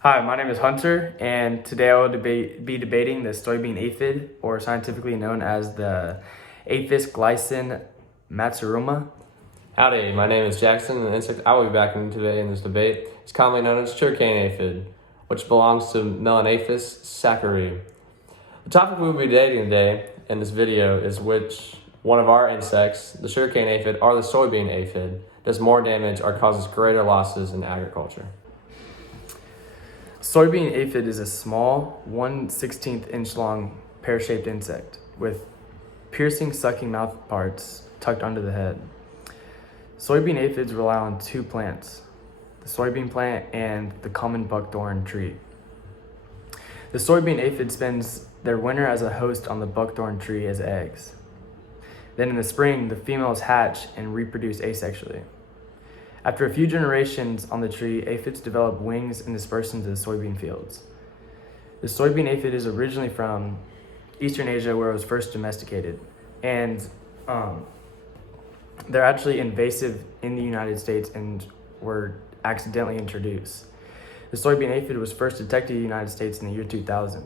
Hi, my name is Hunter, and today I will be debating the soybean aphid, or scientifically known as the Aphis glycine matsuruma. Howdy, my name is Jackson, and the insect I will be backing today in this debate is commonly known as sugarcane aphid, which belongs to Melanaphis saccharine. The topic we will be debating today in this video is which one of our insects, the sugarcane aphid or the soybean aphid, does more damage or causes greater losses in agriculture. Soybean aphid is a small, 1/16 inch long, pear-shaped insect with piercing, sucking mouth parts tucked under the head. Soybean aphids rely on two plants, the soybean plant and the common buckthorn tree. The soybean aphid spends their winter as a host on the buckthorn tree as eggs. Then in the spring, the females hatch and reproduce asexually. After a few generations on the tree, aphids develop wings and disperse into the soybean fields. The soybean aphid is originally from Eastern Asia, where it was first domesticated, and they're actually invasive in the United States and were accidentally introduced. The soybean aphid was first detected in the United States in the year 2000.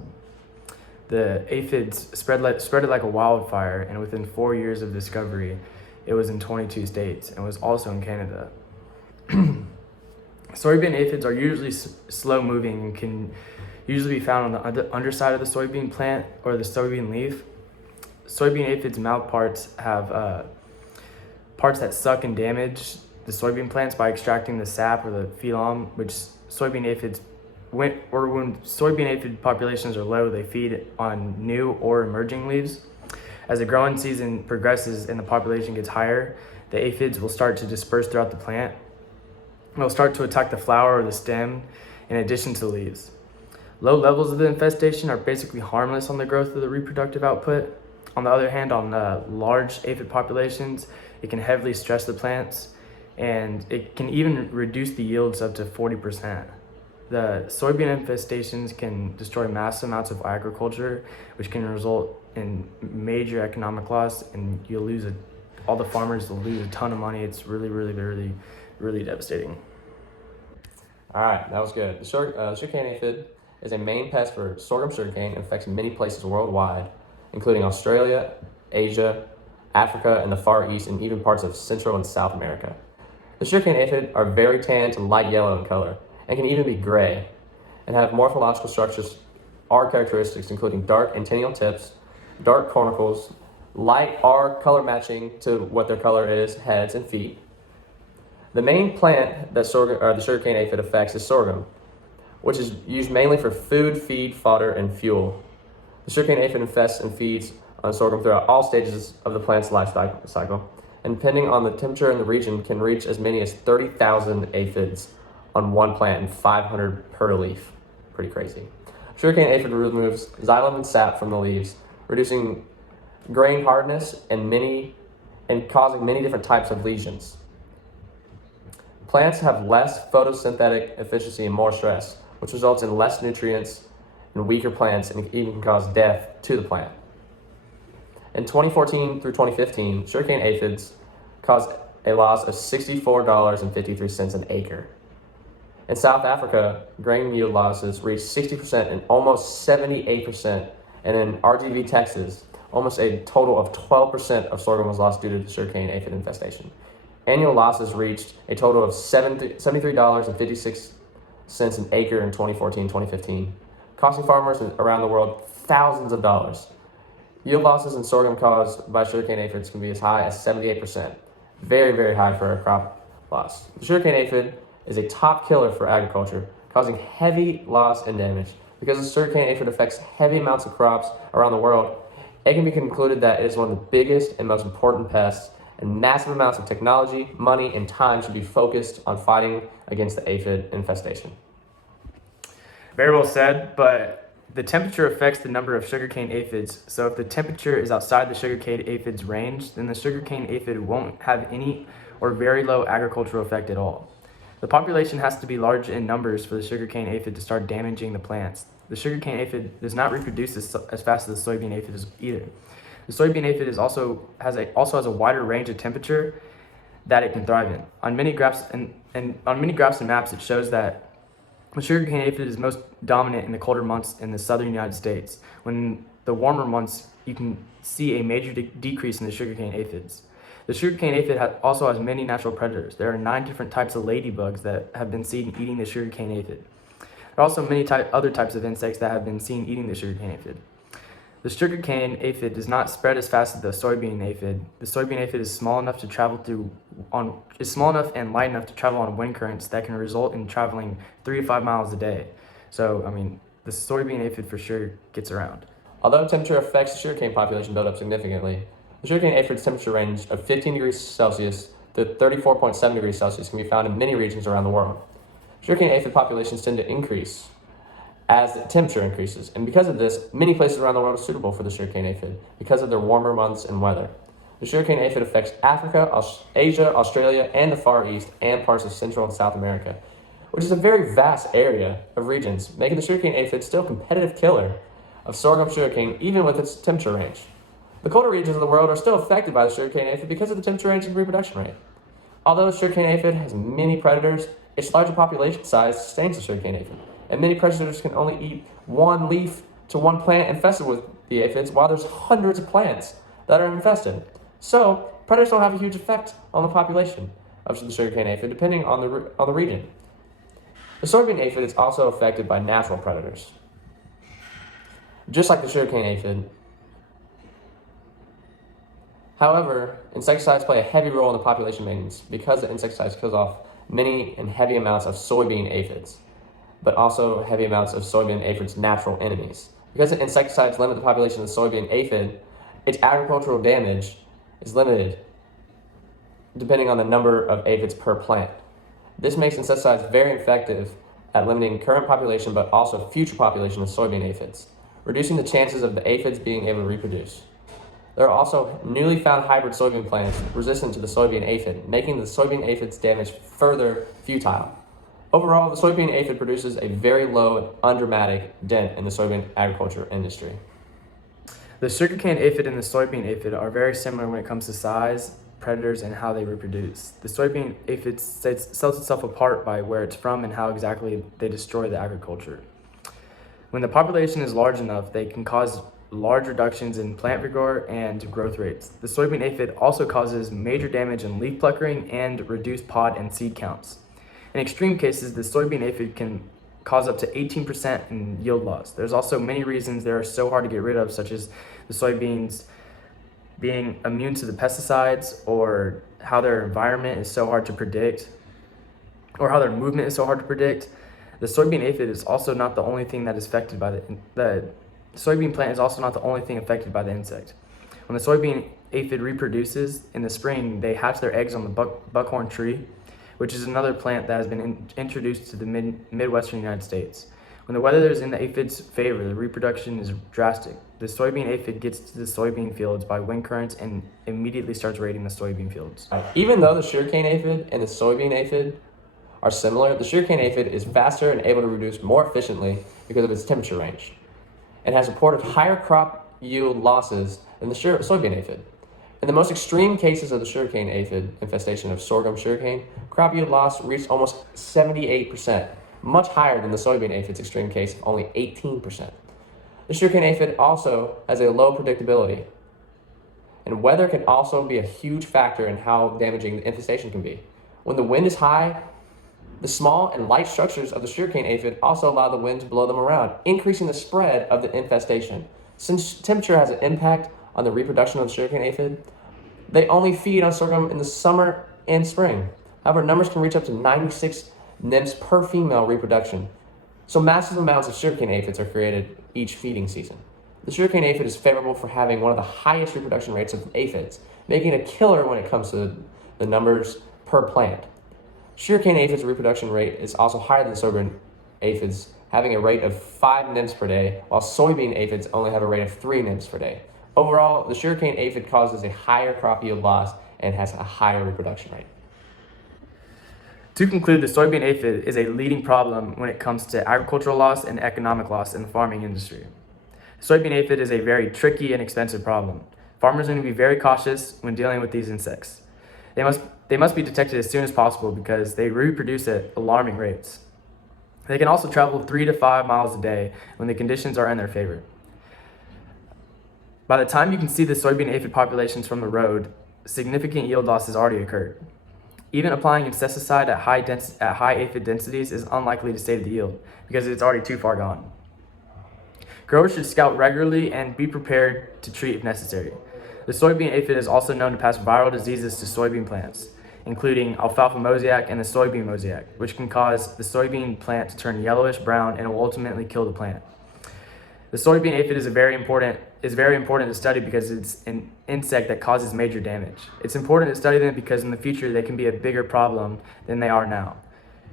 The aphids spread it like a wildfire, and within 4 years of discovery, it was in 22 states and was also in Canada. Soybean aphids are usually slow moving and can usually be found on the underside of the soybean plant or the soybean leaf. Soybean aphids' mouth parts have parts that suck and damage the soybean plants by extracting the sap or the phloem, which soybean aphids, when soybean aphid populations are low, they feed on new or emerging leaves. As the growing season progresses and the population gets higher, the aphids will start to disperse throughout the plant. They'll start to attack the flower or the stem in addition to the leaves. Low levels of the infestation are basically harmless on the growth of the reproductive output. On the other hand, on large aphid populations, it can heavily stress the plants, and it can even reduce the yields up to 40%. The soybean infestations can destroy massive amounts of agriculture, which can result in major economic loss, and all the farmers will lose a ton of money. It's really devastating. All right, that was good. The sugarcane aphid is a main pest for sorghum sugarcane and affects many places worldwide, including Australia, Asia, Africa, and the Far East, and even parts of Central and South America. The sugarcane aphid are very tan to light yellow in color and can even be gray, and have morphological structures or characteristics including dark antennial tips, dark cornicles, light or color matching to what their color is, heads and feet. The main plant that the sugarcane aphid affects is sorghum, which is used mainly for food, feed, fodder, and fuel. The sugarcane aphid infests and feeds on sorghum throughout all stages of the plant's life cycle, and depending on the temperature in the region, can reach as many as 30,000 aphids on one plant and 500 per leaf. Pretty crazy. Sugarcane aphid removes xylem and sap from the leaves, reducing grain hardness and causing many different types of lesions. Plants have less photosynthetic efficiency and more stress, which results in less nutrients and weaker plants, and even can cause death to the plant. In 2014 through 2015, sugarcane aphids caused a loss of $64.53 an acre. In South Africa, grain yield losses reached 60% and almost 78%, and in RGV, Texas, almost a total of 12% of sorghum was lost due to the sugarcane aphid infestation. Annual losses reached a total of $73.56 an acre in 2014-2015, costing farmers around the world thousands of dollars. Yield losses in sorghum caused by sugarcane aphids can be as high as 78%. Very high for a crop loss. The sugarcane aphid is a top killer for agriculture, causing heavy loss and damage. Because the sugarcane aphid affects heavy amounts of crops around the world, it can be concluded that it is one of the biggest and most important pests, and massive amounts of technology, money, and time should be focused on fighting against the aphid infestation. Very well said, but the temperature affects the number of sugarcane aphids. So if the temperature is outside the sugarcane aphid's range, then the sugarcane aphid won't have any or very low agricultural effect at all. The population has to be large in numbers for the sugarcane aphid to start damaging the plants. The sugarcane aphid does not reproduce as fast as the soybean aphid either. The soybean aphid also has a wider range of temperature that it can thrive in. On many graphs and maps, it shows that The sugarcane aphid is most dominant in the colder months in the southern United States. When the warmer months, you can see a major decrease in the sugarcane aphids. The sugarcane aphid also has many natural predators. There are 9 different types of ladybugs that have been seen eating the sugarcane aphid. There are also many other types of insects that have been seen eating the sugarcane aphid. The sugarcane aphid does not spread as fast as the soybean aphid. The soybean aphid is small enough and light enough to travel on wind currents that can result in traveling 3 to 5 miles a day. So, the soybean aphid for sure gets around. Although temperature affects the sugarcane population buildup significantly, the sugarcane aphid's temperature range of 15 degrees Celsius to 34.7 degrees Celsius can be found in many regions around the world. Sugarcane aphid populations tend to increase as the temperature increases, and because of this, many places around the world are suitable for the sugarcane aphid because of their warmer months and weather. The sugarcane aphid affects Africa, Asia, Australia, and the Far East, and parts of Central and South America, which is a very vast area of regions, making the sugarcane aphid still a competitive killer of sorghum sugarcane even with its temperature range. The colder regions of the world are still affected by the sugarcane aphid because of the temperature range and reproduction rate. Although the sugarcane aphid has many predators, its larger population size sustains the sugarcane aphid, and many predators can only eat one leaf to one plant infested with the aphids, while there's hundreds of plants that are infested. So, predators don't have a huge effect on the population of the sugarcane aphid, depending on the region. The soybean aphid is also affected by natural predators. Just like the sugarcane aphid. However, insecticides play a heavy role in the population maintenance because the insecticides kills off many and heavy amounts of soybean aphids, but also heavy amounts of soybean aphids' natural enemies. Because the insecticides limit the population of the soybean aphid, its agricultural damage is limited depending on the number of aphids per plant. This makes insecticides very effective at limiting current population but also future population of soybean aphids, reducing the chances of the aphids being able to reproduce. There are also newly found hybrid soybean plants resistant to the soybean aphid, making the soybean aphid's damage further futile. Overall, the soybean aphid produces a very low and undramatic dent in the soybean agriculture industry. The sugarcane aphid and the soybean aphid are very similar when it comes to size, predators, and how they reproduce. The soybean aphid sells itself apart by where it's from and how exactly they destroy the agriculture. When the population is large enough, they can cause large reductions in plant vigor and growth rates. The soybean aphid also causes major damage in leaf pluckering and reduced pod and seed counts. In extreme cases, the soybean aphid can cause up to 18% in yield loss. There's also many reasons they are so hard to get rid of, such as the soybeans being immune to the pesticides, or how their environment is so hard to predict, or how their movement is so hard to predict. The soybean aphid is also not the only thing that is affected by the soybean plant is also not the only thing affected by the insect. When the soybean aphid reproduces in the spring, they hatch their eggs on the buckhorn tree, which is another plant that has been introduced to the Midwestern United States. When the weather is in the aphid's favor, the reproduction is drastic. The soybean aphid gets to the soybean fields by wind currents and immediately starts raiding the soybean fields. Even though the sugarcane aphid and the soybean aphid are similar, the sugarcane aphid is faster and able to reproduce more efficiently because of its temperature range, and has reported higher crop yield losses than the soybean aphid. In the most extreme cases of the sugarcane aphid infestation of sorghum sugarcane, crop yield loss reached almost 78%, much higher than the soybean aphid's extreme case of only 18%. The sugarcane aphid also has a low predictability, and weather can also be a huge factor in how damaging the infestation can be. When the wind is high, the small and light structures of the sugarcane aphid also allow the wind to blow them around, increasing the spread of the infestation. Since temperature has an impact on the reproduction of the sugarcane aphid, they only feed on sorghum in the summer and spring. However, numbers can reach up to 96 nymphs per female reproduction. So massive amounts of sugarcane aphids are created each feeding season. The sugarcane aphid is favorable for having one of the highest reproduction rates of aphids, making it a killer when it comes to the numbers per plant. Sugarcane aphid's reproduction rate is also higher than soybean aphids, having a rate of 5 nymphs per day, while soybean aphids only have a rate of 3 nymphs per day. Overall, the sugarcane aphid causes a higher crop yield loss and has a higher reproduction rate. To conclude, the soybean aphid is a leading problem when it comes to agricultural loss and economic loss in the farming industry. Soybean aphid is a very tricky and expensive problem. Farmers need to be very cautious when dealing with these insects. They must be detected as soon as possible because they reproduce at alarming rates. They can also travel 3 to 5 miles a day when the conditions are in their favor. By the time you can see the soybean aphid populations from the road, significant yield loss has already occurred. Even applying insecticide at high aphid densities is unlikely to save the yield because it's already too far gone. Growers should scout regularly and be prepared to treat if necessary. The soybean aphid is also known to pass viral diseases to soybean plants, including alfalfa mosaic and the soybean mosaic, which can cause the soybean plant to turn yellowish brown and will ultimately kill the plant. The soybean aphid is very important to study because it's an insect that causes major damage. It's important to study them because in the future they can be a bigger problem than they are now.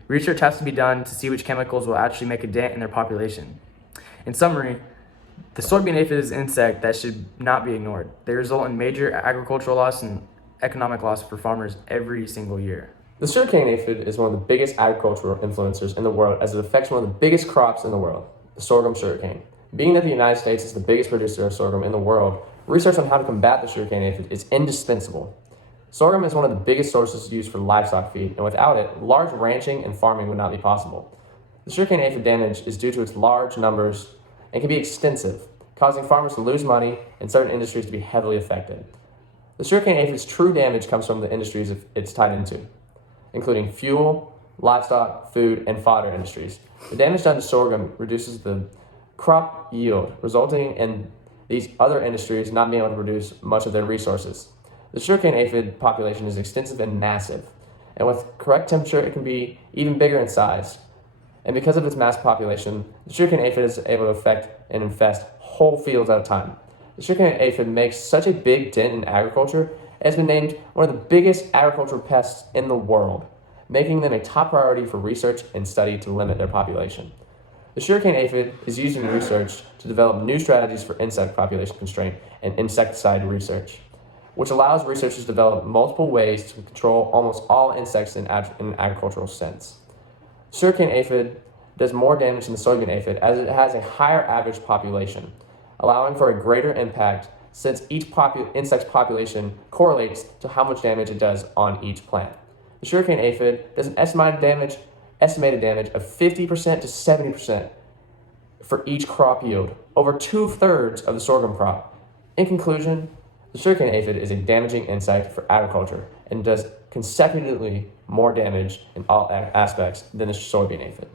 Research has to be done to see which chemicals will actually make a dent in their population. In summary, the soybean aphid is an insect that should not be ignored. They result in major agricultural loss and economic loss for farmers every single year. The sugarcane aphid is one of the biggest agricultural influencers in the world as it affects one of the biggest crops in the world, the sorghum sugarcane. Being that the United States is the biggest producer of sorghum in the world, research on how to combat the sugarcane aphid is indispensable. Sorghum is one of the biggest sources used for livestock feed, and without it, large ranching and farming would not be possible. The sugarcane aphid damage is due to its large numbers and can be extensive, causing farmers to lose money and certain industries to be heavily affected. The sugarcane aphid's true damage comes from the industries it's tied into, including fuel, livestock, food, and fodder industries. The damage done to sorghum reduces the crop yield, resulting in these other industries not being able to produce much of their resources. The sugarcane aphid population is extensive and massive, and with correct temperature, it can be even bigger in size. And because of its mass population, the sugarcane aphid is able to affect and infest whole fields at a time. The sugarcane aphid makes such a big dent in agriculture, it has been named one of the biggest agricultural pests in the world, making them a top priority for research and study to limit their population. The sugarcane aphid is used in research to develop new strategies for insect population constraint and insecticide research, which allows researchers to develop multiple ways to control almost all insects in an agricultural sense. Sugarcane aphid does more damage than the soybean aphid as it has a higher average population, allowing for a greater impact since each insect's population correlates to how much damage it does on each plant. The sugarcane aphid does an estimated damage of 50% to 70% for each crop yield, over 2/3 of the sorghum crop. In conclusion, the sugarcane aphid is a damaging insect for agriculture and does consecutively more damage in all aspects than the soybean aphid.